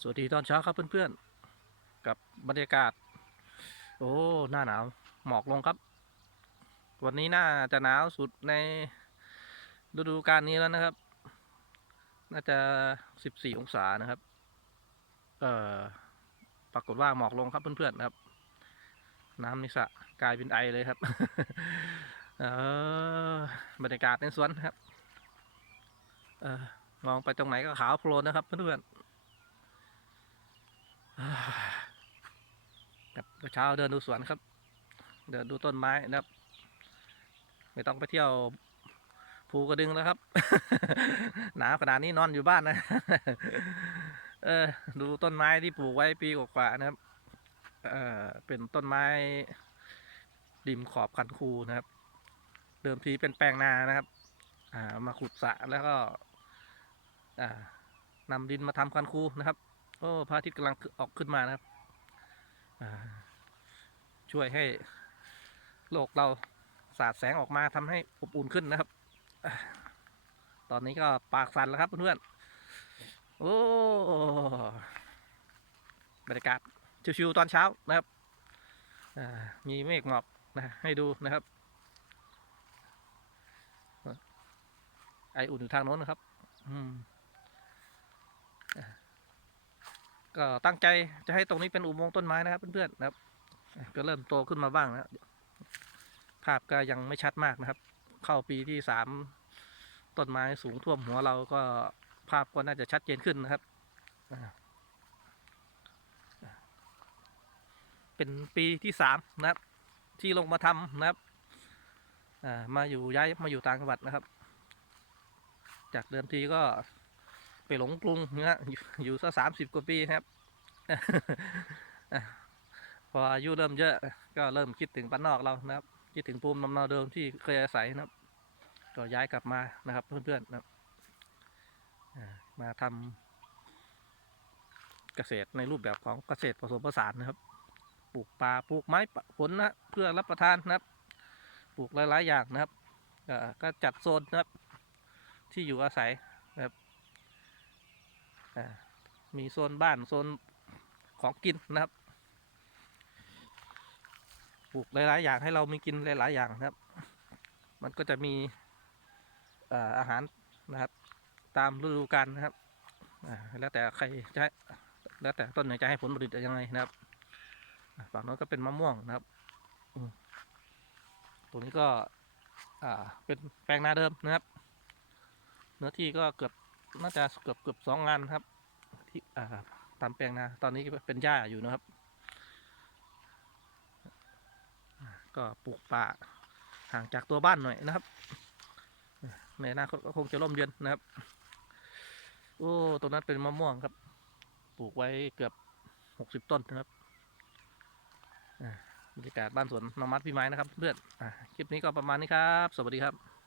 สวัสดีตอนเช้าครับเพื่อนๆ กับบรรยากาศ โอ้หน้าหนาวหมอกลงครับ วันนี้น่าจะหนาวสุดในฤดูกาลนี้แล้วนะครับ น่าจะสิบสี่องศานะครับ เอ่อปรากฏว่าหมอกลงครับเพื่อนๆนะครับ น้ำในสะกลายเป็นไอเลยครับ เออบรรยากาศในสวนครับ เออมองไปตรงไหนก็ขาวโพลนนะครับเพื่อนๆ ครับ เช้าเดินดูสวนครับ เดินดูต้นไม้นะครับ ไม่ต้องไปเที่ยวภูกระดึงแล้วครับ หนาวขนาดนี้นอนอยู่บ้านนะ เออ ดูต้นไม้ที่ปลูกไว้ปีกว่าๆนะครับ เออเป็นต้นไม้ริมขอบคันคูนะครับ เดิมทีเป็นแปลงนานะครับ อ่า มาขุดสระแล้วก็ อ่านำดินมาทำคันคูนะครับ โอ้พระอาทิตย์กำลังออกขึ้นมานะครับ ช่วยให้โลกเราสาดแสงออกมาทำให้อบอุ่นขึ้นนะครับ ตอนนี้ก็ปากสั่นแล้วครับเพื่อนๆ โอ้บรรยากาศชิวๆตอนเช้านะครับอ่ามีเมฆหมอกนะให้ดูนะครับ ไออุ่นอยู่ทางโน้นนะครับอืมก็ตั้งใจจะให้ตรงนี้เป็นอุโมงค์ต้นไม้นะครับเพื่อนๆนะครับ ก็เริ่มโตขึ้นมาบ้างนะครับภาพก็ยังไม่ชัดมากนะครับ เข้าปีที่สามต้นไม้สูงท่วมหัวเราก็ภาพก็น่าจะชัดเจนขึ้นนะครับ เป็นปีที่สามนะครับ ที่ลงมาทำนะครับมาอยู่ย้ายมาอยู่ต่างจังหวัดนะครับ จากเดิมทีก็ไปหลงกรุงนะอยู่อยู่สักสามสิบกว่าปีนะครับ พออายุเริ่มเยอะก็เริ่มคิดถึงบ้านนอกเรานะครับ คิดถึงภูมิลำเนาเดิมที่เคยอาศัยนะครับ ก็ย้ายกลับมานะครับ เพื่อนๆนะครับมาทำเกษตรในรูปแบบของเกษตรผสมผสานนะครับ ปลูกป่าปลูกไม้ผลนะเพื่อรับประทานนะครับ ปลูกหลาย ๆ อย่างนะครับก็จัดโซนนะครับ ที่อยู่อาศัยนะครับมีโซนบ้านโซนของกินนะครับ ลูกหลาย ๆ อย่างให้เรามีกินหลาย ๆ อย่างนะครับ มันก็จะมีอาหารนะครับ ตามฤดูกาลนะครับแล้วแต่ใครจะแล้วแต่ต้นไหนจะให้ผลผลิตยังไงนะครับอ่าฝั่งโน้นก็เป็นมะม่วงนะครับตรงนี้ก็เป็นแปลงนาเดิมนะครับ เนื้อที่ก็เกือบน่าจะเกือบเกือบสองงานครับ ที่ตามแปลงนาตอนนี้เป็นหญ้าอยู่นะครับอ่า ก็ปลูกป่าห่างจากตัวบ้านหน่อยนะครับ ในอนาคตก็คงจะร่มเย็นนะครับ โอ้ตรงนั้นเป็นมะม่วงครับ ปลูกไว้เกือบหกสิบต้นนะครับบรรยากาศบ้านสวนน้องมัดพี่ไม้นะครับ เพื่อนอคลิปนี้ก็ประมาณนี้ครับ สวัสดีครับ